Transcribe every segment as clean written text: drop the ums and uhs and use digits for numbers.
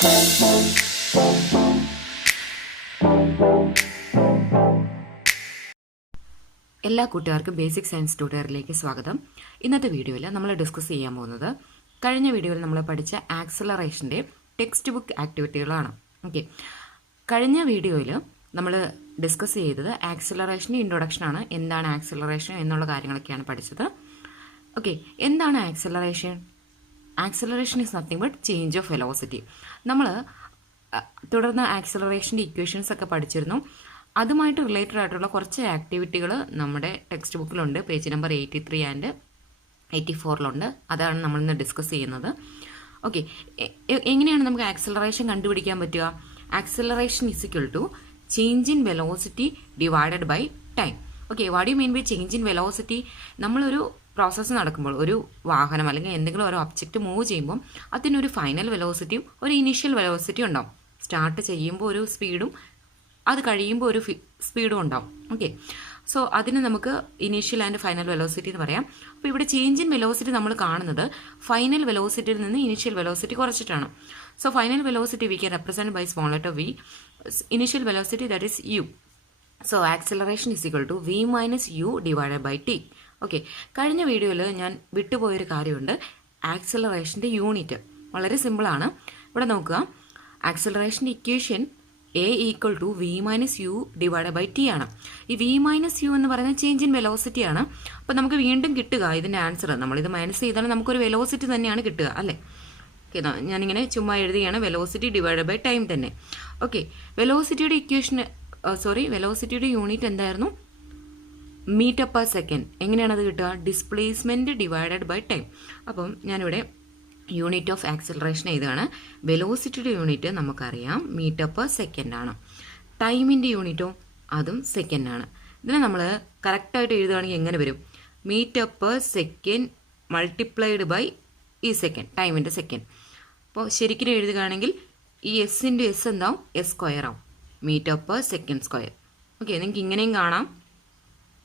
എല്ലാ കൂട്ടുകാർക്കും basic science ട്യൂട്ടോറിയലിലേക്ക് സ്വാഗതം. ഇന്നത്തെ വീഡിയോയിൽ നമ്മൾ ഡിസ്കസ് ചെയ്യാൻ പോകുന്നത് കഴിഞ്ഞ വീഡിയോയിൽ നമ്മൾ പഠിച്ച ആക്സിലറേഷൻ്റെ ടെക്സ്റ്റ് ബുക്ക് ആക്ടിവിറ്റികളാണ്. ഓക്കെ, കഴിഞ്ഞ വീഡിയോയിൽ നമ്മൾ ഡിസ്കസ് ചെയ്തത് ആക്സിലറേഷൻ്റെ ഇൻട്രൊഡക്ഷനാണ്. എന്താണ് ആക്സിലറേഷൻ എന്നുള്ള കാര്യങ്ങളൊക്കെയാണ് പഠിച്ചത്. ഓക്കെ, എന്താണ് acceleration? Acceleration is nothing but change of velocity. നമ്മൾ തുടർന്ന് ആക്സിലറേഷൻ്റെ ഇക്വേഷൻസ് ഒക്കെ പഠിച്ചിരുന്നു. അതുമായിട്ട് റിലേറ്റഡ് ആയിട്ടുള്ള കുറച്ച് ആക്ടിവിറ്റികൾ നമ്മുടെ ടെക്സ്റ്റ് ബുക്കിലുണ്ട്. പേജ് നമ്പർ 83 ആൻഡ് 84 അതാണ് നമ്മളിന്ന് ഡിസ്കസ് ചെയ്യുന്നത്. ഓക്കെ, എങ്ങനെയാണ് നമുക്ക് ആക്സിലറേഷൻ കണ്ടുപിടിക്കാൻ പറ്റുക? Acceleration is equal to change in velocity divided by time. Okay, what you mean by change in velocity? നമ്മളൊരു പ്രോസസ്സ് നടക്കുമ്പോൾ ഒരു വാഹനം അല്ലെങ്കിൽ എന്തെങ്കിലും ഒരു ഒബ്ജക്റ്റ് മൂവ് ചെയ്യുമ്പോൾ അതിനൊരു ഫൈനൽ വെലോസിറ്റിയും ഒരു ഇനീഷ്യൽ വെലോസിറ്റിയും ഉണ്ടാവും. സ്റ്റാർട്ട് ചെയ്യുമ്പോൾ ഒരു സ്പീഡും അത് കഴിയുമ്പോൾ ഒരു സ്പീഡും ഉണ്ടാവും. ഓക്കെ, സോ അതിന് നമുക്ക് ഇനീഷ്യൽ ആൻഡ് ഫൈനൽ വെലോസിറ്റി എന്ന് പറയാം. അപ്പോൾ ഇവിടെ ചേഞ്ച് ഇൻ വെലോസിറ്റി നമ്മൾ കാണുന്നത് ഫൈനൽ വെലോസിറ്റിയിൽ നിന്ന് ഇനീഷ്യൽ വെലോസിറ്റി കുറച്ചിട്ടാണ്. So final velocity we can represent by small letter v, initial velocity that is u. So acceleration is equal to v minus u divided by t. Okay, കഴിഞ്ഞ വീഡിയോയിൽ ഞാൻ വിട്ടുപോയൊരു കാര്യമുണ്ട്, ആക്സിലറേഷൻ്റെ unit. വളരെ സിമ്പിളാണ്. ഇവിടെ നോക്കുക, ആക്സിലറേഷൻ്റെ equation a equal to v minus u divide by t ആണ്. ഈ വി മൈനസ് യു എന്ന് പറയുന്നത് ചേഞ്ച് ഇൻ വെലോസിറ്റി ആണ്. അപ്പോൾ നമുക്ക് വീണ്ടും കിട്ടുക ഇതിൻ്റെ ആൻസർ, നമ്മളിത് മൈനസ് ചെയ്താൽ നമുക്കൊരു വെലോസിറ്റി തന്നെയാണ് കിട്ടുക, അല്ലേ? ഓക്കെ, ഞാനിങ്ങനെ ചുമ്മാ എഴുതുകയാണ്, വെലോസിറ്റി ഡിവൈഡ് ബൈ ടൈം തന്നെ. ഓക്കെ, വെലോസിറ്റിയുടെ ഇക്വേഷൻ വെലോസിറ്റിയുടെ യൂണിറ്റ് എന്തായിരുന്നു? Metre per second. എങ്ങനെയാണ് അത് കിട്ടുക? Displacement divided by time. അപ്പം ഞാനിവിടെ യൂണിറ്റ് ഓഫ് ആക്സിലറേഷൻ ഇതാണ്. വെലോസിറ്റിയുടെ യൂണിറ്റ് നമുക്കറിയാം മീറ്റർ പെർ സെക്കൻഡ് ആണ്. ടൈമിൻ്റെ യൂണിറ്റോ അതും സെക്കൻഡാണ്. ഇതിനെ നമ്മൾ കറക്റ്റായിട്ട് എഴുതുകയാണെങ്കിൽ എങ്ങനെ വരും? Metre per second multiplied by ഈ സെക്കൻഡ്, ടൈമിൻ്റെ സെക്കൻഡ്. അപ്പോൾ ശരിക്കും എഴുതുകയാണെങ്കിൽ ഈ എസ് ഇൻറ്റു എസ് എന്താവും? എസ് സ്ക്വയർ ആവും, metre per second square. Okay, നിങ്ങൾക്ക് ഇങ്ങനെയും കാണാം,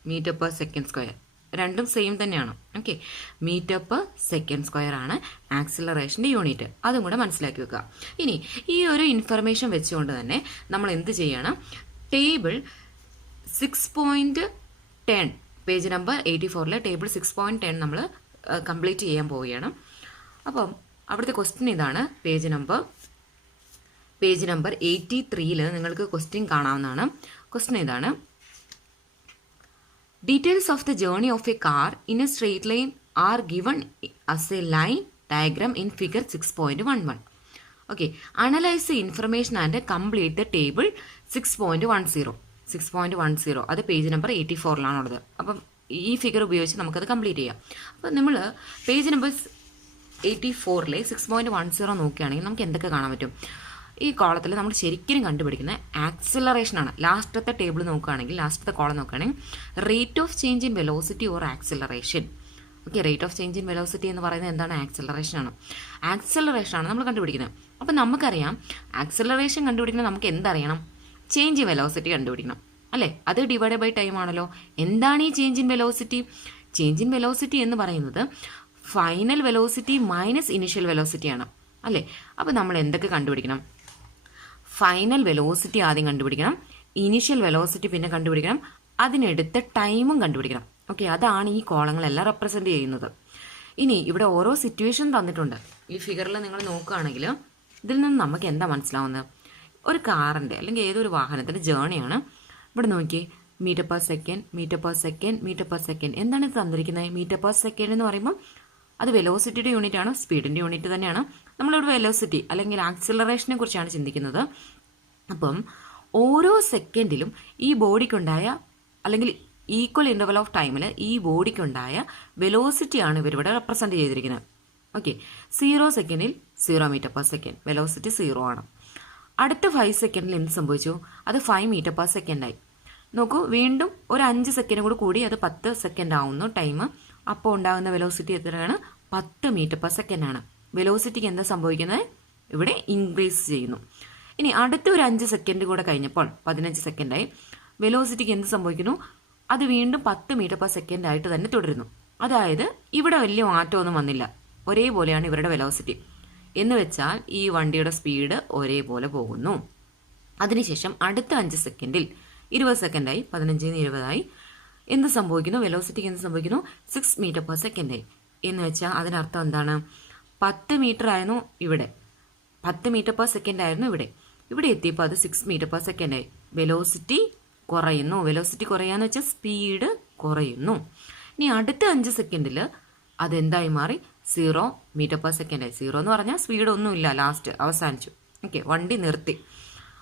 മീറ്റർ പെർ സെക്കൻഡ് സ്ക്വയർ. രണ്ടും സെയിം തന്നെയാണ്. Okay, metre per second square ആണ് ആക്സിലറേഷൻ്റെ യൂണിറ്റ്. അതും കൂടെ മനസ്സിലാക്കി വെക്കുക. ഇനി ഈ ഒരു ഇൻഫർമേഷൻ വെച്ചുകൊണ്ട് തന്നെ നമ്മൾ എന്ത് ചെയ്യണം? ടേബിൾ 6.10 പേജ് നമ്പർ 84 ടേബിൾ 6.10 നമ്മൾ കംപ്ലീറ്റ് ചെയ്യാൻ പോവുകയാണ്. അപ്പം അവിടുത്തെ ക്വസ്റ്റ്യൻ ഇതാണ്. പേജ് നമ്പർ 83 നിങ്ങൾക്ക് ക്വസ്റ്റ്യൻ കാണാവുന്നതാണ്. ക്വസ്റ്റ്യൻ ഇതാണ്: Details of the journey of a car in a straight line are given as a line diagram in figure 6.11. Okay, analyze the information and complete the table 6.10. 6.10 അത് page number 84 അപ്പം ഈ figure ഉപയോഗിച്ച് നമുക്കത് complete ചെയ്യാം. അപ്പം നമ്മൾ page number 84 6.10 നോക്കുകയാണെങ്കിൽ നമുക്ക് എന്തൊക്കെ കാണാൻ പറ്റും? ഈ കോളത്തിൽ നമ്മൾ ശരിക്കും കണ്ടുപിടിക്കുന്നത് ആക്സിലറേഷൻ ആണ്. ലാസ്റ്റത്തെ ടേബിൾ നോക്കുകയാണെങ്കിൽ, ലാസ്റ്റത്തെ കോളം നോക്കുകയാണെങ്കിൽ rate of change in velocity or acceleration. Okay, rate of change in velocity എന്ന് പറയുന്നത് എന്താണ്? ആക്സിലറേഷൻ ആണ്. ആക്സിലറേഷൻ ആണ് നമ്മൾ കണ്ടുപിടിക്കുന്നത്. അപ്പം നമുക്കറിയാം ആക്സിലറേഷൻ കണ്ടുപിടിക്കുന്നത് നമുക്ക് എന്തറിയണം? ചേഞ്ച് ഇൻ വെലോസിറ്റി കണ്ടുപിടിക്കണം, അല്ലേ? അത് ഡിവൈഡ് ബൈ ടൈം ആണല്ലോ. എന്താണ് ഈ change in velocity? Change in velocity എന്ന് പറയുന്നത് final velocity minus initial velocity ആണ്, അല്ലേ? അപ്പം നമ്മൾ എന്തൊക്കെ കണ്ടുപിടിക്കണം? ഫൈനൽ വെലോസിറ്റി ആദ്യം കണ്ടുപിടിക്കണം, ഇനീഷ്യൽ വെലോസിറ്റി പിന്നെ കണ്ടുപിടിക്കണം, അതിനെടുത്ത ടൈമും കണ്ടുപിടിക്കണം. ഓക്കെ, അതാണ് ഈ കോളങ്ങളെല്ലാം റെപ്രസെൻറ്റ് ചെയ്യുന്നത്. ഇനി ഇവിടെ ഓരോ സിറ്റുവേഷൻ തന്നിട്ടുണ്ട്. ഈ ഫിഗറിൽ നിങ്ങൾ നോക്കുകയാണെങ്കിൽ ഇതിൽ നിന്ന് നമുക്ക് എന്താ മനസ്സിലാവുന്നത്? ഒരു കാറിൻ്റെ അല്ലെങ്കിൽ ഏതൊരു വാഹനത്തിൻ്റെ ജേണിയാണ്. ഇവിടെ നോക്കിയേ, metre per second, metre per second, metre per second. എന്താണ് ഇത് തന്നിരിക്കുന്നത്? മീറ്റർ പെർ സെക്കൻഡ് എന്ന് പറയുമ്പോൾ അത് വെലോസിറ്റിയുടെ യൂണിറ്റ് ആണ്, സ്പീഡിൻ്റെ യൂണിറ്റ് തന്നെയാണ്. നമ്മളിവിടെ വെലോസിറ്റി അല്ലെങ്കിൽ ആക്സിലറേഷനെ കുറിച്ചാണ് ചിന്തിക്കുന്നത്. അപ്പം ഓരോ സെക്കൻഡിലും ഈ ബോഡിക്കുണ്ടായ അല്ലെങ്കിൽ ഈക്വൽ ഇൻ്റർവൽ ഓഫ് ടൈമിൽ ഈ ബോഡിക്കുണ്ടായ വെലോസിറ്റിയാണ് ഇവരിവിടെ റെപ്രസെൻറ്റ് ചെയ്തിരിക്കുന്നത്. ഓക്കെ, 0 സെക്കൻഡിൽ 0 മീറ്റർ പെർ സെക്കൻഡ്, വെലോസിറ്റി 0 ആണ്. അടുത്ത 5 സെക്കൻഡിൽ എന്ത് സംഭവിച്ചു? അത് 5 മീറ്റർ പെർ സെക്കൻഡായി. നോക്കൂ, വീണ്ടും ഒരു 5 സെക്കൻഡ് കൂടി അത് 10 സെക്കൻഡ് ആവുന്നു ടൈം. അപ്പോൾ ഉണ്ടാകുന്ന വെലോസിറ്റി എത്രയാണ്? 10 മീറ്റർ പെർ സെക്കൻഡ് ആണ്. വെലോസിറ്റിക്ക് എന്താ സംഭവിക്കുന്നത്? ഇവിടെ ഇൻക്രീസ് ചെയ്യുന്നു. ഇനി അടുത്ത ഒരു 5 സെക്കൻഡ് കൂടെ കഴിഞ്ഞപ്പോൾ 15 സെക്കൻഡായി. വെലോസിറ്റിക്ക് എന്ത് സംഭവിക്കുന്നു? അത് വീണ്ടും 10 മീറ്റർ പെർ സെക്കൻഡ് ആയിട്ട് തന്നെ തുടരുന്നു. അതായത് ഇവിടെ വലിയ മാറ്റമൊന്നും വന്നില്ല, ഒരേപോലെയാണ് ഇവരുടെ വെലോസിറ്റി. എന്ന് വെച്ചാൽ ഈ വണ്ടിയുടെ സ്പീഡ് ഒരേപോലെ പോകുന്നു. അതിനുശേഷം അടുത്ത 5 സെക്കൻഡിൽ 20 സെക്കൻഡായി, 15 20ആയി. എന്ത് സംഭവിക്കുന്നു? വെലോസിറ്റിക്ക് എന്ത് സംഭവിക്കുന്നു? 6 മീറ്റർ പെർ സെക്കൻഡായി. എന്ന് വെച്ചാൽ അതിനർത്ഥം എന്താണ്? 10 മീറ്റർ ആയിരുന്നു ഇവിടെ, 10 മീറ്റർ പെർ സെക്കൻഡ് ആയിരുന്നു ഇവിടെ എത്തിയപ്പോൾ അത് 6 മീറ്റർ പെർ സെക്കൻഡായി. വെലോസിറ്റി കുറയുന്നു. വെലോസിറ്റി കുറയാന്ന് വെച്ചാൽ സ്പീഡ് കുറയുന്നു. ഇനി അടുത്ത 5 സെക്കൻഡിൽ അതെന്തായി മാറി? 0 മീറ്റർ പെർ സെക്കൻഡായി. 0 എന്ന് പറഞ്ഞാൽ സ്പീഡ് ഒന്നുമില്ല, ലാസ്റ്റ് അവസാനിച്ചു. ഓക്കെ, വണ്ടി നിർത്തി.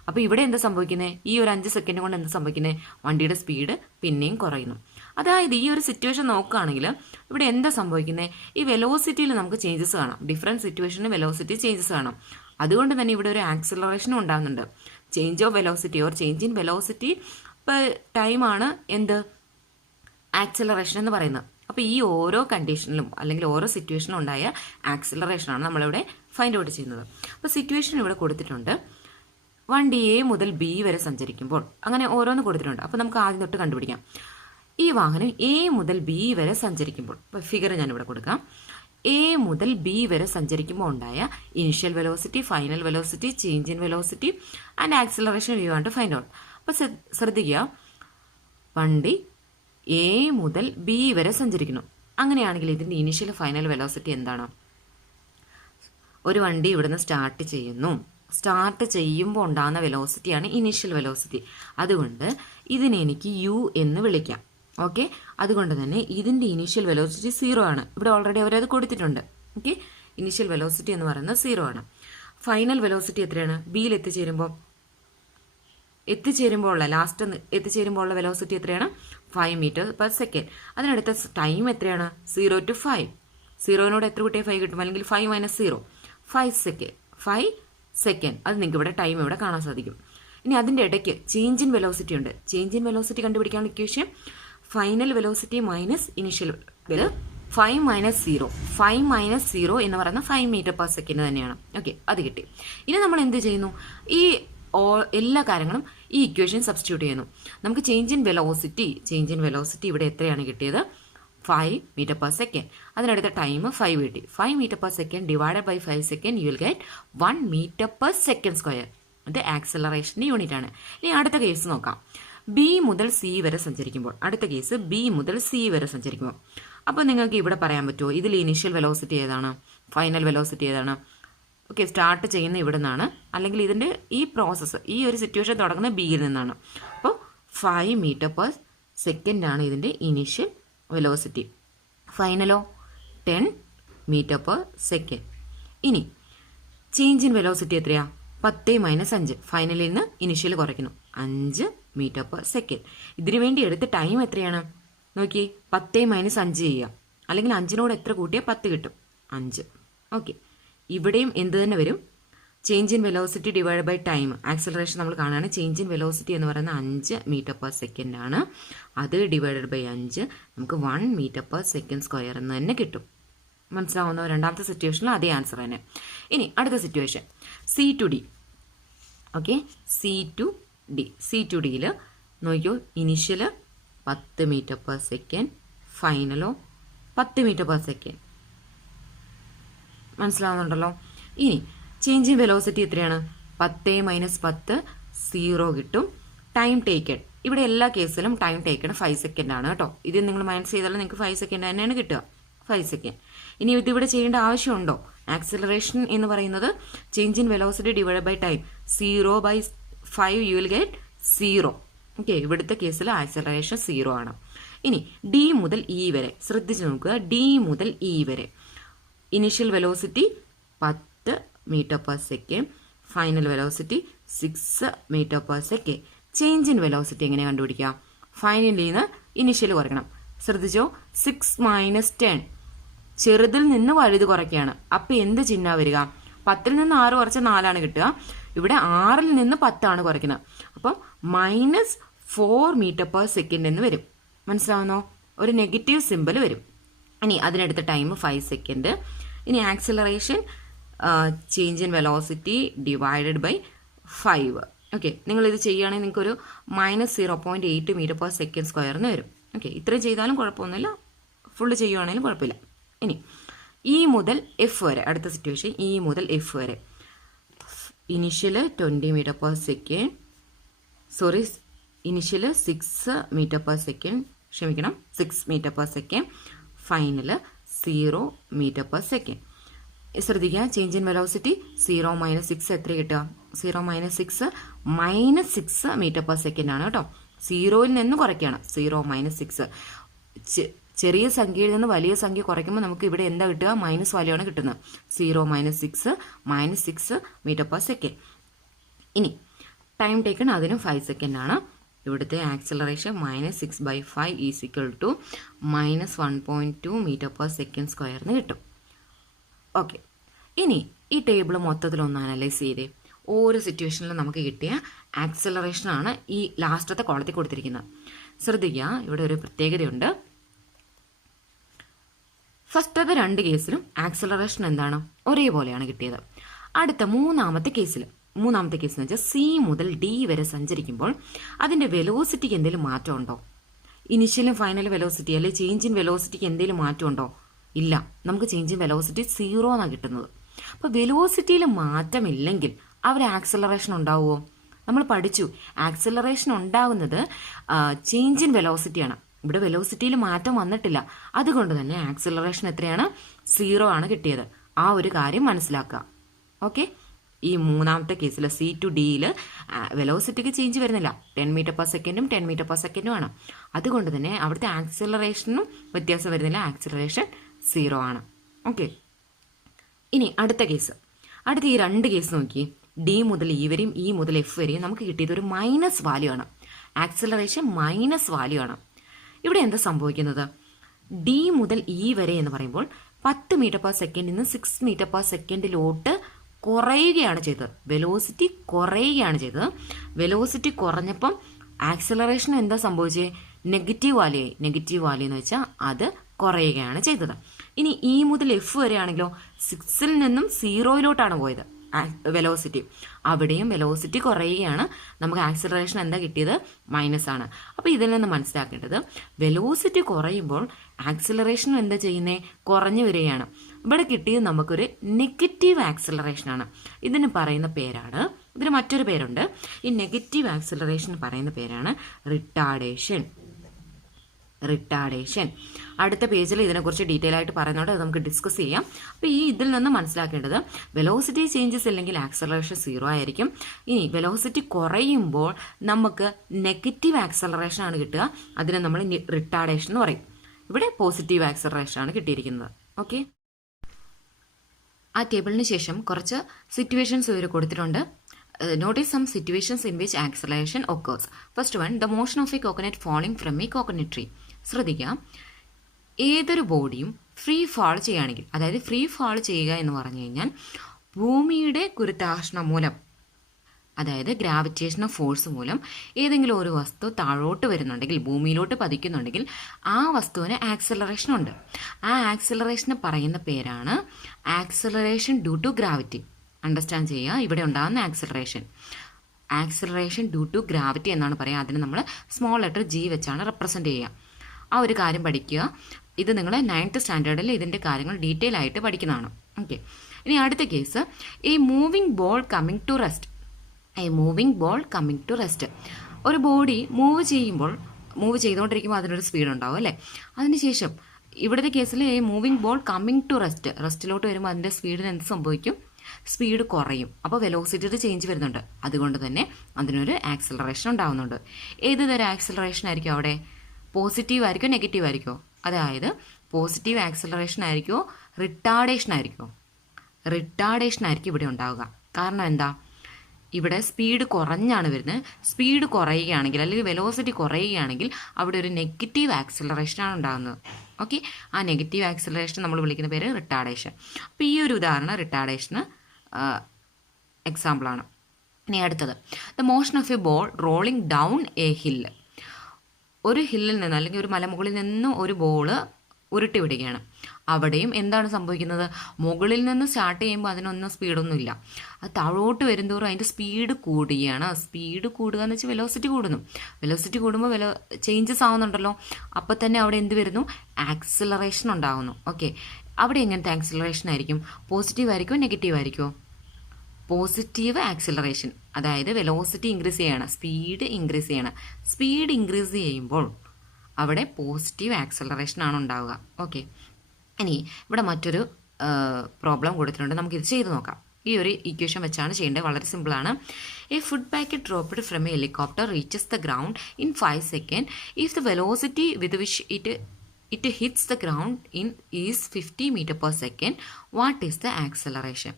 അപ്പോൾ ഇവിടെ എന്താ സംഭവിക്കുന്നത്? ഈ ഒരു 5 സെക്കൻഡ് കൊണ്ട് എന്താ സംഭവിക്കുന്നത്? വണ്ടിയുടെ സ്പീഡ് പിന്നെയും കുറയുന്നു. അതായത് ഈ ഒരു സിറ്റുവേഷൻ നോക്കുകയാണെങ്കിൽ ഇവിടെ എന്താ സംഭവിക്കുന്നത്? ഈ വെലോസിറ്റിയിൽ നമുക്ക് ചേഞ്ചസ് കാണാം. ഡിഫറെൻറ്റ് സിറ്റുവേഷനിൽ വെലോസിറ്റി ചേഞ്ചസ് കാണാം. അതുകൊണ്ട് തന്നെ ഇവിടെ ഒരു ആക്സിലറേഷനും ഉണ്ടാകുന്നുണ്ട്. Change of velocity or change in velocity per ടൈമാണ് എന്ത്? ആക്സിലറേഷൻ എന്ന് പറയുന്നത്. അപ്പോൾ ഈ ഓരോ കണ്ടീഷനിലും അല്ലെങ്കിൽ ഓരോ സിറ്റുവേഷനിലും ഉണ്ടായ ആക്സിലറേഷനാണ് നമ്മളിവിടെ ഫൈൻഡ് ഔട്ട് ചെയ്യുന്നത്. അപ്പോൾ സിറ്റുവേഷൻ ഇവിടെ കൊടുത്തിട്ടുണ്ട്. വണ്ടി എ മുതൽ ബി വരെ സഞ്ചരിക്കുമ്പോൾ, അങ്ങനെ ഓരോന്ന് കൊടുത്തിട്ടുണ്ട്. അപ്പോൾ നമുക്ക് ആദ്യം തൊട്ട് കണ്ടുപിടിക്കാം. ഈ വാഹനം എ മുതൽ ബി വരെ സഞ്ചരിക്കുമ്പോൾ, ഫിഗർ ഞാനിവിടെ കൊടുക്കാം. എ മുതൽ ബി വരെ സഞ്ചരിക്കുമ്പോൾ ഉണ്ടായ initial velocity, final velocity, change in velocity and acceleration you want to find out. അപ്പോൾ ശ്രദ്ധിക്കുക, വണ്ടി എ മുതൽ ബി വരെ സഞ്ചരിക്കുന്നു. അങ്ങനെയാണെങ്കിൽ ഇതിൻ്റെ ഇനിഷ്യൽ ഫൈനൽ വെലോസിറ്റി എന്താണ്? ഒരു വണ്ടി ഇവിടുന്ന് സ്റ്റാർട്ട് ചെയ്യുന്നു. സ്റ്റാർട്ട് ചെയ്യുമ്പോൾ ഉണ്ടാകുന്ന വെലോസിറ്റിയാണ് ഇനീഷ്യൽ വെലോസിറ്റി. അതുകൊണ്ട് ഇതിനെ എനിക്ക് യു എന്ന് വിളിക്കാം. ഓക്കെ, അതുകൊണ്ട് തന്നെ ഇതിൻ്റെ ഇനീഷ്യൽ വെലോസിറ്റി 0 ആണ്. ഇവിടെ ഓൾറെഡി അവരത് കൊടുത്തിട്ടുണ്ട്. ഓക്കെ, ഇനീഷ്യൽ വെലോസിറ്റി എന്ന് പറയുന്നത് 0 ആണ്. ഫൈനൽ വെലോസിറ്റി എത്രയാണ്? ബിയിൽ ലാസ്റ്റ് എത്തിച്ചേരുമ്പോൾ ഉള്ള വെലോസിറ്റി എത്രയാണ്? 5 മീറ്റർ പെർ സെക്കൻഡ്. അതിനടുത്ത ടൈം എത്രയാണ്? 0 to 5. 0നോട് എത്ര കൂട്ടിയാൽ 5 കിട്ടും? അല്ലെങ്കിൽ 5 - 0, 5 സെക്കൻഡ്. അത് നിങ്ങൾക്ക് ഇവിടെ ടൈം ഇവിടെ കാണാൻ സാധിക്കും. ഇനി അതിൻ്റെ ഇടയ്ക്ക് ചേഞ്ച് ഇൻ വെലോസിറ്റി ഉണ്ട്. ചേഞ്ച് ഇൻ വെലോസിറ്റി കണ്ടുപിടിക്കാനുള്ള equation final velocity minus initial 5 - 0 എന്ന് പറയുന്ന 5 മീറ്റർ പെർ സെക്കൻഡ് തന്നെയാണ്. ഓക്കെ, അത് കിട്ടി. ഇനി നമ്മൾ എന്ത് ചെയ്യുന്നു? ഈ എല്ലാ കാര്യങ്ങളും ഈ ഇക്വേഷൻ സബ്സ്റ്റിറ്റ്യൂട്ട് ചെയ്യുന്നു. നമുക്ക് ചേഞ്ച് ഇൻ വെലോസിറ്റി ഇവിടെ എത്രയാണ് കിട്ടിയത്? 5 മീറ്റർ പെർ സെക്കൻഡ്. അതിനടുത്ത ടൈം 5 കിട്ടി. 5 metre per second divided by 5 second you will get 1 metre per second square. അത് ആക്സിലറേഷൻ്റെ യൂണിറ്റ് ആണ്. ഇനി അടുത്ത കേസ് നോക്കാം. ബി മുതൽ സി വരെ സഞ്ചരിക്കുമ്പോൾ, അപ്പോൾ നിങ്ങൾക്ക് ഇവിടെ പറയാൻ പറ്റുമോ ഇതിൽ ഇനീഷ്യൽ വെലോസിറ്റി ഏതാണ്, ഫൈനൽ വെലോസിറ്റി ഏതാണ്? ഓക്കെ, സ്റ്റാർട്ട് ചെയ്യുന്ന ഇവിടെ നിന്നാണ്, അല്ലെങ്കിൽ ഇതിൻ്റെ ഈ പ്രോസസ്സ്, ഈ ഒരു സിറ്റുവേഷൻ തുടങ്ങുന്നത് ബിയിൽ നിന്നാണ്. അപ്പോൾ 5 മീറ്റർ പെർ സെക്കൻഡ് ആണ് ഇതിൻ്റെ ഇനീഷ്യൽ വെലോസിറ്റി. ഫൈനലോ 10 മീറ്റർ പെർ സെക്കൻഡ്. ഇനി ചേഞ്ച് ഇൻ വെലോസിറ്റി എത്രയാ? 10 - 5. ഫൈനലിൽ നിന്ന് ഇനിഷ്യൽ കുറയ്ക്കുന്നു, 5 മീറ്റർ പെർ സെക്കൻഡ്. ഇതിനു വേണ്ടി എടുത്ത ടൈം എത്രയാണ്? നോക്കി, 10 - 5 ചെയ്യുക, അല്ലെങ്കിൽ 5നോട് എത്ര കൂട്ടിയാൽ 10 കിട്ടും? 5. ഓക്കെ, ഇവിടെയും എന്ത് തന്നെ വരും? Change in velocity divide by time. Acceleration നമ്മൾ കാണുകയാണ്. ചേഞ്ച് ഇൻ വെലോസിറ്റി എന്ന് പറയുന്നത് 5 മീറ്റർ പെർ സെക്കൻഡ് ആണ്. അത് ഡിവൈഡഡ് ബൈ 5 നമുക്ക് 1 മീറ്റർ പെർ സെക്കൻഡ് സ്ക്വയർ എന്ന് തന്നെ കിട്ടും. മനസ്സിലാവുന്ന രണ്ടാമത്തെ സിറ്റുവേഷനിൽ അതേ ആൻസർ തന്നെ. ഇനി അടുത്ത situation C to D. Okay, C to ഡിയിൽ നോക്കിയോ, ഇനിഷ്യൽ 10 മീറ്റർ പെർ സെക്കൻഡ്, ഫൈനലോ 10 മീറ്റർ പെർ സെക്കൻഡ്. മനസ്സിലാവുന്നുണ്ടല്ലോ? ഇനി ചേഞ്ച് ഇൻ വെലോസിറ്റി എത്രയാണ്? 10 - 10 0 കിട്ടും. ടൈം ടേക്കൺ, ഇവിടെ എല്ലാ കേസിലും ടൈം ടേക്കൺ 5 സെക്കൻഡ് ആണ് കേട്ടോ. ഇത് നിങ്ങൾ മൈനസ് ചെയ്താലും നിങ്ങൾക്ക് 5 സെക്കൻഡ് തന്നെയാണ് കിട്ടുക. 5 സെക്കൻഡ്. ഇനി ഇതിവിടെ ചെയ്യേണ്ട ആവശ്യമുണ്ടോ? ആക്സിലറേഷൻ എന്ന് പറയുന്നത് change in velocity divide by time, 0/5 you will get 0. Okay, ഇവിടുത്തെ കേസിൽ ആക്സിലറേഷൻ 0 ആണ്. ഇനി ഡി മുതൽ ഇ വരെ ശ്രദ്ധിച്ച് നോക്കുക. ഡി മുതൽ ഇ വരെ initial velocity 10 metre per second, final velocity 6 metre per second. Change in velocity എങ്ങനെ കണ്ടുപിടിക്കാം? ഫൈനലിൽ നിന്ന് ഇനിഷ്യൽ കുറയ്ക്കണം. ശ്രദ്ധിച്ചോ, 6 - 10, ചെറുതിൽ നിന്ന് വലുത് കുറയ്ക്കുകയാണ്. അപ്പം എന്ത് ചിഹ്ന വരിക? 10ൽ നിന്ന് 6 കുറച്ച് 4 കിട്ടുക. ഇവിടെ 6ൽ നിന്ന് 10 കുറയ്ക്കുന്നത്. അപ്പം -4 മീറ്റർ പെർ സെക്കൻഡ് എന്ന് വരും. മനസ്സിലാവുന്നോ? ഒരു നെഗറ്റീവ് സിമ്പിൾ വരും. ഇനി അതിനടുത്ത ടൈം 5 സെക്കൻഡ്. ഇനി acceleration change in velocity divided by 5. Okay, നിങ്ങളിത് ചെയ്യുകയാണെങ്കിൽ നിങ്ങൾക്കൊരു -0.8 മീറ്റർ പെർ സെക്കൻഡ് സ്ക്വയർ എന്ന് വരും. ഓക്കെ, ഇത്രയും ചെയ്താലും കുഴപ്പമൊന്നുമില്ല, ഫുള്ള് ചെയ്യുവാണെങ്കിലും കുഴപ്പമില്ല. ഇനി ഇ മുതൽ എഫ് വരെ, അടുത്ത സിറ്റുവേഷൻ ഇ മുതൽ എഫ് വരെ. Initial 20 metre per second, sorry initial 6 metre per second, ക്ഷമിക്കണം 6 metre per second, final 0 metre per second. ശ്രദ്ധിക്കുക, ചേഞ്ച് ഇൻ വെലോസിറ്റി 0 - 6 എത്ര കിട്ടുക? 0 - 6 -6 മീറ്റർ പെർ സെക്കൻഡ് ആണ് കേട്ടോ. 0യിൽ നിന്ന് കുറയ്ക്കുകയാണ്. 0 - 6 ചെറിയ സംഖ്യയിൽ നിന്ന് വലിയ സംഖ്യ കുറയ്ക്കുമ്പോൾ നമുക്ക് ഇവിടെ എന്താ കിട്ടുക? മൈനസ് വാല്യൂ ആണ് കിട്ടുന്നത്. 0 - 6 -6 മീറ്റർ പെർ സെക്കൻഡ്. ഇനി ടൈം ടേക്കൺ അതിനും 5 സെക്കൻഡ് ആണ്. ഇവിടുത്തെ acceleration -6/5 = -1.2 metre per second square എന്ന് കിട്ടും. ഓക്കെ, ഇനി ഈ ടേബിൾ മൊത്തത്തിലൊന്ന് അനലൈസ് ചെയ്തേ. ഓരോ സിറ്റുവേഷനിലും നമുക്ക് കിട്ടിയ ആക്സിലറേഷനാണ് ഈ ലാസ്റ്റത്തെ കോളത്തിൽ കൊടുത്തിരിക്കുന്നത്. ശ്രദ്ധിക്കുക, ഇവിടെ ഒരു പ്രത്യേകതയുണ്ട്. ഫസ്റ്റത്തെ 2 കേസിലും ആക്സിലറേഷൻ എന്താണ്? ഒരേപോലെയാണ് കിട്ടിയത്. അടുത്ത മൂന്നാമത്തെ കേസിൽ എന്ന് വെച്ചാൽ സി മുതൽ ഡി വരെ സഞ്ചരിക്കുമ്പോൾ അതിൻ്റെ വെലോസിറ്റിക്ക് എന്തെങ്കിലും മാറ്റമുണ്ടോ? ഇനിഷ്യലും ഫൈനൽ വെലോസിറ്റി അല്ലെങ്കിൽ ചേഞ്ച് ഇൻ വെലോസിറ്റിക്ക് എന്തെങ്കിലും മാറ്റമുണ്ടോ? ഇല്ല. നമുക്ക് ചേഞ്ച് ഇൻ വെലോസിറ്റി 0 എന്നാണ് കിട്ടുന്നത്. അപ്പോൾ വെലോസിറ്റിയിൽ മാറ്റമില്ലെങ്കിൽ അവിടെ ആക്സിലറേഷൻ ഉണ്ടാവുമോ? നമ്മൾ പഠിച്ചു, ആക്സിലറേഷൻ ഉണ്ടാകുന്നത് ചേഞ്ച് ഇൻ വെലോസിറ്റിയാണ്. ഇവിടെ വെലോസിറ്റിയിൽ മാറ്റം വന്നിട്ടില്ല. അതുകൊണ്ട് തന്നെ ആക്സിലറേഷൻ എത്രയാണ്? 0 ആണ് കിട്ടിയത്. ആ ഒരു കാര്യം മനസ്സിലാക്കുക. ഓക്കെ, ഈ മൂന്നാമത്തെ കേസിൽ സി ടു ഡിയിൽ വെലോസിറ്റിക്ക് ചേഞ്ച് വരുന്നില്ല. 10 മീറ്റർ പെർ സെക്കൻഡും 10 മീറ്റർ പെർ സെക്കൻഡും ആണ്. അതുകൊണ്ട് തന്നെ അവിടുത്തെ ആക്സിലറേഷനും വ്യത്യാസം വരുന്നില്ല. ആക്സിലറേഷൻ 0 ആണ്. ഓക്കെ, ഇനി അടുത്ത കേസ്. അടുത്ത ഈ 2 കേസ് നോക്കി. ഡി മുതൽ ഇ വരെയും ഇ മുതൽ എഫ് വരെയും നമുക്ക് കിട്ടിയത് ഒരു മൈനസ് വാല്യൂ ആണ്. ആക്സിലറേഷൻ മൈനസ് വാല്യൂ ആണ്. ഇവിടെ എന്താ സംഭവിക്കുന്നത്? ഡി മുതൽ ഇ വരെ എന്ന് പറയുമ്പോൾ 10 മീറ്റർ പെർ സെക്കൻഡിൽ നിന്ന് 6 മീറ്റർ പെർ സെക്കൻഡിലോട്ട് കുറയുകയാണ് ചെയ്തത്. വെലോസിറ്റി കുറയുകയാണ് ചെയ്തത്. വെലോസിറ്റി കുറഞ്ഞപ്പം ആക്സിലറേഷൻ എന്താ സംഭവിച്ചത്? നെഗറ്റീവ് വാല്യൂ ആയി. നെഗറ്റീവ് വാല്യൂ എന്ന് വെച്ചാൽ അത് കുറയുകയാണ് ചെയ്തത്. ഇനി ഇ മുതൽ എഫ് വരെ ആണെങ്കിലോ 6ൽ നിന്നും 0യിലോട്ടാണ് പോയത് വെലോസിറ്റി. അവിടെയും വെലോസിറ്റി കുറയുകയാണ്. നമുക്ക് ആക്സിലറേഷൻ എന്താ കിട്ടിയത്? മൈനസ് ആണ്. അപ്പോൾ ഇതിൽ നിന്ന് മനസ്സിലാക്കേണ്ടത് വെലോസിറ്റി കുറയുമ്പോൾ ആക്സിലറേഷൻ എന്താ ചെയ്യുന്നത്? കുറഞ്ഞു വരികയാണ്. ഇവിടെ കിട്ടിയത് നമുക്കൊരു നെഗറ്റീവ് ആക്സിലറേഷൻ ആണ്. ഇതിന് പറയുന്ന പേരാണ്, ഇതിന് മറ്റൊരു പേരുണ്ട്. ഈ നെഗറ്റീവ് ആക്സിലറേഷൻ പറയുന്ന പേരാണ് റിട്ടാർഡേഷൻ. അടുത്ത പേജിൽ ഇതിനെക്കുറിച്ച് ഡീറ്റെയിൽ ആയിട്ട് പറയുന്നുണ്ട്. അത് നമുക്ക് ഡിസ്കസ് ചെയ്യാം. അപ്പോൾ ഇതിൽ നിന്ന് മനസ്സിലാക്കേണ്ടത് വെലോസിറ്റി ചേഞ്ചസ് ഇല്ലെങ്കിൽ ആക്സലറേഷൻ 0 ആയിരിക്കും. ഇനി വെലോസിറ്റി കുറയുമ്പോൾ നമുക്ക് നെഗറ്റീവ് ആക്സലറേഷൻ ആണ് കിട്ടുക. അതിനെ നമ്മൾ റിട്ടാർഡേഷൻ എന്ന് പറയും. ഇവിടെ പോസിറ്റീവ് ആക്സലറേഷൻ ആണ് കിട്ടിയിരിക്കുന്നത്. ഓക്കെ, ആ ടേബിളിന് ശേഷം കുറച്ച് സിറ്റുവേഷൻസ് ഇവർ കൊടുത്തിട്ടുണ്ട്. Notice some situations in which acceleration occurs. First one, the motion of a coconut falling from a coconut tree. ശ്രദ്ധിക്കുക, ഏതൊരു ബോഡിയും ഫ്രീ ഫാൾ ചെയ്യുകയാണെങ്കിൽ, അതായത് ഫ്രീ ഫാൾ ചെയ്യുക എന്ന് പറഞ്ഞു കഴിഞ്ഞാൽ ഭൂമിയുടെ ഗുരുത്വാകർഷണം മൂലം, അതായത് ഗ്രാവിറ്റേഷണൽ ഫോഴ്സ് മൂലം ഏതെങ്കിലും ഒരു വസ്തു താഴോട്ട് വരുന്നുണ്ടെങ്കിൽ, ഭൂമിയിലോട്ട് പതിക്കുന്നുണ്ടെങ്കിൽ ആ വസ്തുവിന് ആക്സിലറേഷൻ ഉണ്ട്. ആ ആക്സിലറേഷന് പറയുന്ന പേരാണ് acceleration due to gravity. Understand ചെയ്യുക, ഇവിടെ ഉണ്ടാകുന്ന ആക്സിലറേഷൻ ഡ്യൂ ടു ഗ്രാവിറ്റി എന്നാണ് പറയുക. അതിന് നമ്മൾ സ്മോൾ ലെറ്റർ ജി വെച്ചാണ് റെപ്രസെൻറ്റ് ചെയ്യുക. ആ ഒരു കാര്യം പഠിക്കുക. ഇത് നിങ്ങൾ 9th സ്റ്റാൻഡേർഡിൽ ഇതിൻ്റെ കാര്യങ്ങൾ ഡീറ്റെയിൽ ആയിട്ട് പഠിക്കുന്നതാണ്. ഓക്കെ, ഇനി അടുത്ത കേസ്, ഈ moving ball coming to rest. ഒരു ബോഡി മൂവ് ചെയ്തുകൊണ്ടിരിക്കുമ്പോൾ അതിനൊരു സ്പീഡ് ഉണ്ടാവും അല്ലേ? അതിനുശേഷം ഇവിടുത്തെ കേസിൽ ഈ മൂവിങ് ബോൾ കമ്മിങ് ടു റെസ്റ്റിലോട്ട് വരുമ്പോൾ അതിൻ്റെ സ്പീഡിന് എന്ത് സംഭവിക്കും? സ്പീഡ് കുറയും. അപ്പോൾ വെലോസിറ്റിയുടെ ചേഞ്ച് വരുന്നുണ്ട്. അതുകൊണ്ട് തന്നെ അതിനൊരു ആക്സിലറേഷൻ ഉണ്ടാകുന്നുണ്ട്. ഏത് തരം ആക്സിലറേഷൻ ആയിരിക്കും അവിടെ? പോസിറ്റീവ് ആയിരിക്കോ നെഗറ്റീവ് ആയിരിക്കോ? അതായത് പോസിറ്റീവ് ആക്സിലറേഷൻ ആയിരിക്കോ റിട്ടാർഡേഷൻ ആയിരിക്കും ഇവിടെ ഉണ്ടാവുക. കാരണം എന്താ? ഇവിടെ സ്പീഡ് കുറഞ്ഞാണ് വരുന്നത്. സ്പീഡ് കുറയുകയാണെങ്കിൽ അല്ലെങ്കിൽ വെലോസിറ്റി കുറയുകയാണെങ്കിൽ അവിടെ ഒരു നെഗറ്റീവ് ആക്സിലറേഷനാണ് ഉണ്ടാകുന്നത്. ഓക്കെ, ആ നെഗറ്റീവ് ആക്സിലറേഷൻ നമ്മൾ വിളിക്കുന്ന പേര് റിട്ടാർഡേഷൻ. അപ്പോൾ ഈ ഒരു ഉദാഹരണം റിട്ടാർഡേഷന് എക്സാമ്പിളാണ്. ഇനി അടുത്തത്, the motion of A ball rolling down A hill. ഒരു ഹില്ലിൽ നിന്ന് അല്ലെങ്കിൽ ഒരു മലമുകളിൽ നിന്ന് ഒരു ബോള് ഉരുട്ടി വിടുകയാണ്. അവിടെയും എന്താണ് സംഭവിക്കുന്നത്? മുകളിൽ നിന്ന് സ്റ്റാർട്ട് ചെയ്യുമ്പോൾ അതിനൊന്നും സ്പീഡൊന്നുമില്ല. അത് താഴോട്ട് വരുന്തോറും അതിൻ്റെ സ്പീഡ് കൂടുകയാണ്. സ്പീഡ് കൂടുക എന്ന് വെച്ചാൽ വെലോസിറ്റി കൂടുന്നു. വെലോസിറ്റി കൂടുമ്പോൾ ചേഞ്ചസ് ആവുന്നുണ്ടല്ലോ. അപ്പോൾ തന്നെ അവിടെ എന്ത് വരുന്നു? ആക്സിലറേഷൻ ഉണ്ടാകുന്നു. ഓക്കെ, അവിടെ എങ്ങനത്തെ ആക്സിലറേഷൻ ആയിരിക്കും? പോസിറ്റീവ് ആയിരിക്കുമോ നെഗറ്റീവ് ആയിരിക്കുമോ? പോസിറ്റീവ് ആക്സിലറേഷൻ, അതായത് വെലോസിറ്റി ഇൻക്രീസ് ചെയ്യണം, സ്പീഡ് ഇൻക്രീസ് ചെയ്യണം. സ്പീഡ് ഇൻക്രീസ് ചെയ്യുമ്പോൾ അവിടെ പോസിറ്റീവ് ആക്സിലറേഷൻ ആണ് ഉണ്ടാവുക. ഓക്കെ, ഇനി ഇവിടെ മറ്റൊരു പ്രോബ്ലം കൊടുത്തിട്ടുണ്ട്, നമുക്കിത് ചെയ്ത് നോക്കാം. ഈ ഒരു ഇക്വേഷൻ വെച്ചാണ് ചെയ്യേണ്ടത്, വളരെ സിമ്പിളാണ്. A food packet dropped from a helicopter reaches the ground in 5 seconds if the velocity with which it hits the ground in is 50 m/s. What is the acceleration?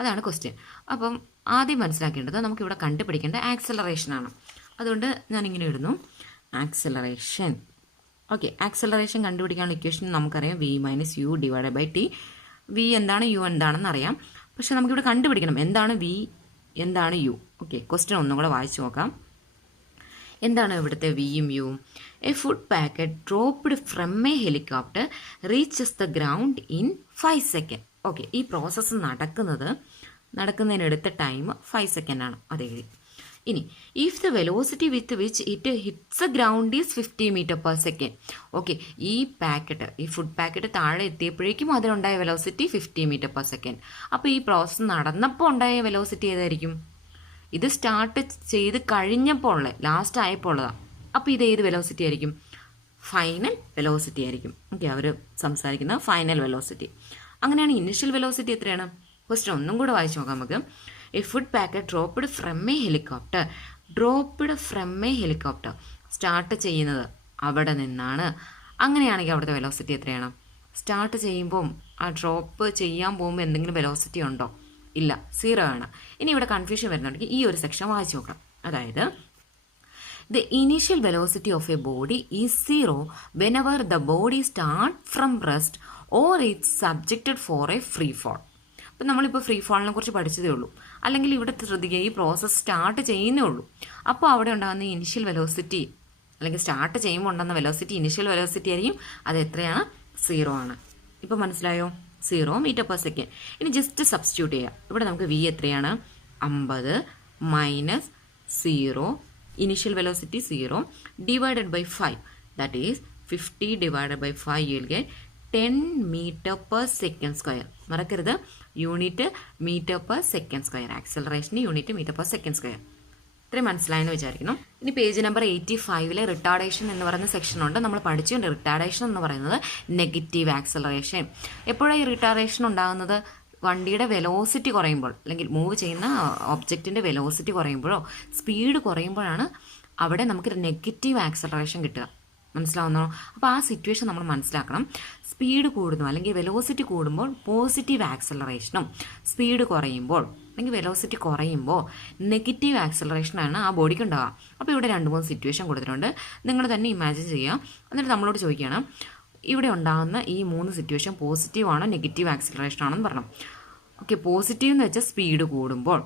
അതാണ് ക്വസ്റ്റ്യൻ. അപ്പം ആദ്യം മനസ്സിലാക്കേണ്ടത് നമുക്കിവിടെ കണ്ടുപിടിക്കേണ്ട ആക്സലറേഷൻ ആണ്. അതുകൊണ്ട് ഞാനിങ്ങനെ ഇടുന്നു ആക്സലറേഷൻ. ഓക്കെ, ആക്സലറേഷൻ കണ്ടുപിടിക്കാനുള്ള ഇക്വേഷൻ നമുക്കറിയാം, v-u/t. v എന്താണ്, u എന്താണെന്ന് അറിയാം. പക്ഷെ നമുക്കിവിടെ കണ്ടുപിടിക്കണം എന്താണ് v, എന്താണ് u. ഓക്കെ, ക്വസ്റ്റ്യൻ ഒന്നും കൂടെ വായിച്ചു നോക്കാം. എന്താണ് ഇവിടുത്തെ വിയും യുവും? A food packet dropped from a helicopter reaches the ground in 5 seconds. Okay, ഈ പ്രോസസ്സ് നടക്കുന്നതിനെടുത്ത ടൈം 5 seconds ആണ്, അത് എഴുതി. ഇനി if the velocity with which it hits a ground is 50 m/s. Okay, ഈ ഫുഡ് പാക്കറ്റ് താഴെ എത്തിയപ്പോഴേക്കും അതിനുണ്ടായ വെലോസിറ്റി 50 m/s. അപ്പോൾ ഈ പ്രോസസ്സ് നടന്നപ്പോൾ ഉണ്ടായ വെലോസിറ്റി ഏതായിരിക്കും? ഇത് സ്റ്റാർട്ട് ചെയ്ത് കഴിഞ്ഞപ്പോൾ ഉള്ള, ലാസ്റ്റ് ആയപ്പോൾ ഉള്ളതാണ്. അപ്പോൾ ഇത് ഏത് വെലോസിറ്റി ആയിരിക്കും? ഫൈനൽ വെലോസിറ്റി ആയിരിക്കും. ഓക്കെ, അവർ സംസാരിക്കുന്ന ഫൈനൽ വെലോസിറ്റി. അങ്ങനെയാണ് ഇനിഷ്യൽ വെലോസിറ്റി എത്രയാണ്? ക്വസ്റ്റ്യൻ ഒന്നും കൂടെ വായിച്ചു നോക്കാം നമുക്ക്. A food packet dropped from a helicopter start ചെയ്യുന്നത് അവിടെ നിന്നാണ്. അങ്ങനെയാണെങ്കിൽ അവിടുത്തെ വെലോസിറ്റി എത്രയാണ്? സ്റ്റാർട്ട് ചെയ്യുമ്പം ആ ഡ്രോപ്പ് ചെയ്യാൻ പോകുമ്പോൾ എന്തെങ്കിലും വെലോസിറ്റി ഉണ്ടോ? ഇല്ല, 0 ആണ്. ഇനി ഇവിടെ കൺഫ്യൂഷൻ വരുന്നുണ്ടെങ്കിൽ ഈ ഒരു സെക്ഷൻ വായിച്ചു നോക്കാം. അതായത് the initial velocity of a body is 0 whenever the body start from rest or it's subjected for a free fall. അപ്പം നമ്മളിപ്പോൾ ഫ്രീ ഫാളിനെ കുറിച്ച് പഠിച്ചതേ ഉള്ളൂ, അല്ലെങ്കിൽ ഇവിടെ ശ്രദ്ധിക്കുക, ഈ പ്രോസസ്സ് സ്റ്റാർട്ട് ചെയ്യുന്നേ ഉള്ളൂ. അപ്പോൾ അവിടെ ഉണ്ടാകുന്ന ഇനിഷ്യൽ വെലോസിറ്റി, അല്ലെങ്കിൽ സ്റ്റാർട്ട് ചെയ്യുമ്പോൾ ഉണ്ടാകുന്ന വെലോസിറ്റി ഇനിഷ്യൽ വെലോസിറ്റി ആയിരിക്കും. അത് എത്രയാണ്? 0 ആണ്. ഇപ്പോൾ മനസ്സിലായോ? 0 m/s. ഇനി ജസ്റ്റ് സബ്സ്റ്റിറ്റ്യൂട്ട് ചെയ്യാം. ഇവിടെ നമുക്ക് v എത്രയാണ്? 50 minus 0, initial velocity 0, divided by 5, that is 50 divided by 5 you will get 10 m/s². മറക്കരുത്, യൂണിറ്റ് m/s². ആക്സലറേഷന് unit m/s². ഇത്രയും മനസ്സിലായെന്ന് വിചാരിക്കുന്നു. ഇനി പേജ് നമ്പർ 85 റിട്ടാർഡേഷൻ എന്ന് പറയുന്ന സെക്ഷൻ ഉണ്ട്. നമ്മൾ പഠിച്ചുകൊണ്ട് റിട്ടാർഡേഷൻ എന്ന് പറയുന്നത് നെഗറ്റീവ് ആക്സലറേഷൻ. എപ്പോഴാണ് ഈ റിട്ടാർഡേഷൻ ഉണ്ടാകുന്നത്? വണ്ടിയുടെ വെലോസിറ്റി കുറയുമ്പോൾ, അല്ലെങ്കിൽ മൂവ് ചെയ്യുന്ന ഒബ്ജക്റ്റിൻ്റെ വെലോസിറ്റി കുറയുമ്പോഴോ സ്പീഡ് കുറയുമ്പോഴാണ് അവിടെ നമുക്ക് നെഗറ്റീവ് ആക്സലറേഷൻ കിട്ടുക. മനസ്സിലാവുന്നോ? അപ്പോൾ ആ സിറ്റുവേഷൻ നമ്മൾ മനസ്സിലാക്കണം. സ്പീഡ് കൂടുന്നു അല്ലെങ്കിൽ വെലോസിറ്റി കൂടുമ്പോൾ പോസിറ്റീവ് ആക്സലറേഷനും, സ്പീഡ് കുറയുമ്പോൾ അല്ലെങ്കിൽ വെലോസിറ്റി കുറയുമ്പോൾ നെഗറ്റീവ് ആക്സലറേഷനാണ് ആ ബോഡിക്ക് ഉണ്ടാവുക. അപ്പോൾ ഇവിടെ 2-3 സിറ്റുവേഷൻ കൊടുത്തിട്ടുണ്ട്, നിങ്ങൾ തന്നെ ഇമാജിൻ ചെയ്യുക. എന്നിട്ട് നമ്മളോട് ചോദിക്കുകയാണ് ഇവിടെ ഉണ്ടാകുന്ന ഈ 3 സിറ്റുവേഷൻ പോസിറ്റീവ് ആണോ നെഗറ്റീവ് ആക്സലറേഷൻ ആണെന്ന് പറഞ്ഞു. ഓക്കെ, പോസിറ്റീവ് എന്ന് വെച്ചാൽ സ്പീഡ് കൂടുമ്പോൾ,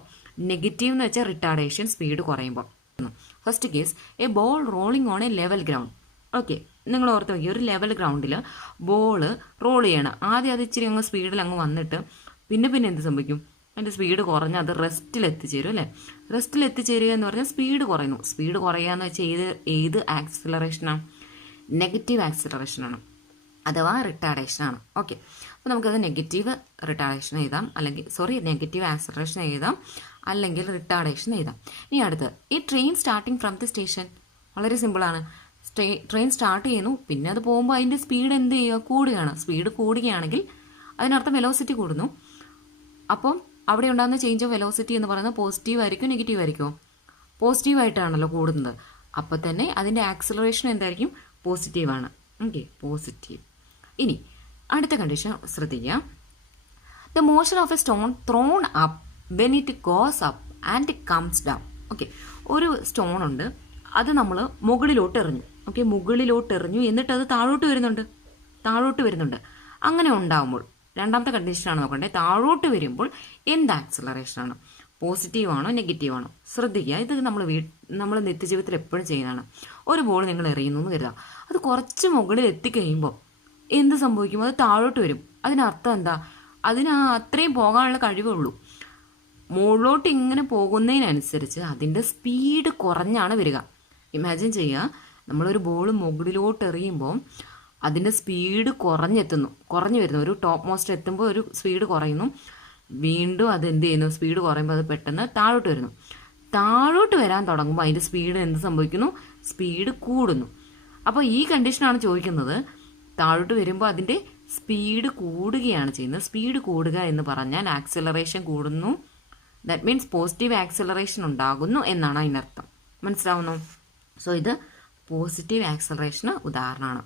നെഗറ്റീവ് എന്ന് വെച്ചാൽ റിട്ടാർഡേഷൻ സ്പീഡ് കുറയുമ്പോൾ. First case, A ball rolling on A level ground. Okay, നിങ്ങൾ ഓർത്ത് നോക്കി, ഒരു ലെവൽ ഗ്രൗണ്ടിൽ ബോള് റോൾ ചെയ്യണം. ആദ്യം അത് ഇച്ചിരി അങ്ങ് സ്പീഡിൽ അങ്ങ് വന്നിട്ട് പിന്നെ എന്ത് സംഭവിക്കും? അതിൻ്റെ സ്പീഡ് കുറഞ്ഞ് അത് റെസ്റ്റിൽ എത്തിച്ചേരും അല്ലേ? റെസ്റ്റിൽ എത്തിച്ചേരുക എന്ന് പറഞ്ഞാൽ സ്പീഡ് കുറയുന്നു. സ്പീഡ് കുറയുക എന്ന് വെച്ചാൽ ഏത് ആക്സിലറേഷനാണ്? നെഗറ്റീവ് ആക്സിലറേഷനാണ്, അഥവാ റിട്ടാർഡേഷനാണ്. ഓക്കെ, അപ്പോൾ നമുക്കത് നെഗറ്റീവ് റിട്ടാർഡേഷൻ എഴുതാം, നെഗറ്റീവ് ആക്സിലറേഷൻ എഴുതാം, അല്ലെങ്കിൽ റിട്ടാർഡേഷൻ എഴുതാം. ഇനി അടുത്ത്, ഈ train starting from the station. വളരെ സിമ്പിളാണ്. ട്രെയിൻ സ്റ്റാർട്ട് ചെയ്യുന്നു, പിന്നെ അത് പോകുമ്പോൾ അതിൻ്റെ സ്പീഡ് എന്ത് ചെയ്യുക? കൂടുകയാണ്. സ്പീഡ് കൂടുകയാണെങ്കിൽ അതിനർത്ഥം വെലോസിറ്റി കൂടുന്നു. അപ്പം അവിടെ ഉണ്ടാകുന്ന ചേഞ്ച് ഓഫ് വെലോസിറ്റി എന്ന് പറയുന്നത് പോസിറ്റീവ് ആയിരിക്കും നെഗറ്റീവ് ആയിരിക്കുമോ? പോസിറ്റീവായിട്ടാണല്ലോ കൂടുന്നത്. അപ്പോൾ തന്നെ അതിൻ്റെ ആക്സിലറേഷൻ എന്തായിരിക്കും? പോസിറ്റീവാണ്. Okay, positive. ഇനി അടുത്ത കണ്ടീഷൻ ശ്രദ്ധിക്കുക. The motion of a stone thrown up when it goes up and comes down. Okay, ഒരു സ്റ്റോൺ ഉണ്ട്, അത് നമ്മൾ മുകളിലോട്ട് എറിഞ്ഞു. ഓക്കെ, മുകളിലോട്ട് എറിഞ്ഞു, എന്നിട്ട് അത് താഴോട്ട് വരുന്നുണ്ട്. അങ്ങനെ ഉണ്ടാകുമ്പോൾ രണ്ടാമത്തെ കണ്ടീഷനാണ് നോക്കണ്ടേ. താഴോട്ട് വരുമ്പോൾ എന്ത് ആക്സിലറേഷനാണ്? പോസിറ്റീവ് ആണോ നെഗറ്റീവ് ആണോ? ശ്രദ്ധിക്കുക, ഇത് നമ്മൾ നിത്യജീവിതത്തിൽ എപ്പോഴും ചെയ്യുന്നതാണ്. ഒരു ബോൾ നിങ്ങൾ എറിയുന്നു എന്ന് കരുതാം, അത് കുറച്ച് മുകളിൽ എത്തിക്കഴിയുമ്പോൾ എന്ത് സംഭവിക്കും? അത് താഴോട്ട് വരും. അതിനർത്ഥം എന്താ? അതിന് അത്രയും പോകാനുള്ള കഴിവുള്ളൂ. മുകളിലോട്ട് ഇങ്ങനെ പോകുന്നതിനനുസരിച്ച് അതിൻ്റെ സ്പീഡ് കുറഞ്ഞാണ് വരിക. ഇമാജിൻ ചെയ്യുക, നമ്മളൊരു ബോൾ മുകളിലോട്ട് എറിയുമ്പോൾ അതിൻ്റെ സ്പീഡ് കുറഞ്ഞു വരുന്നു. ഒരു ടോപ്പ് മോസ്റ്റ് എത്തുമ്പോൾ ഒരു സ്പീഡ് കുറയുന്നു, വീണ്ടും അത് എന്ത് ചെയ്യുന്നു, സ്പീഡ് കുറയുമ്പോൾ അത് പെട്ടെന്ന് താഴോട്ട് വരുന്നു. താഴോട്ട് വരാൻ തുടങ്ങുമ്പോൾ അതിൻ്റെ സ്പീഡ് എന്ത് സംഭവിക്കുന്നു, സ്പീഡ് കൂടുന്നു. അപ്പോൾ ഈ കണ്ടീഷനാണ് ചോദിക്കുന്നത്. താഴോട്ട് വരുമ്പോൾ അതിൻ്റെ സ്പീഡ് കൂടുകയാണ് ചെയ്യുന്നത്. സ്പീഡ് കൂടുക എന്ന് പറഞ്ഞാൽ ആക്സിലറേഷൻ കൂടുന്നു, ദാറ്റ് മീൻസ് പോസിറ്റീവ് ആക്സിലറേഷൻ ഉണ്ടാകുന്നു എന്നാണ് അതിനർത്ഥം. മനസ്സിലാവുന്നു? സോ ഇത് പോസിറ്റീവ് ആക്സിലറേഷന് ഉദാഹരണമാണ്.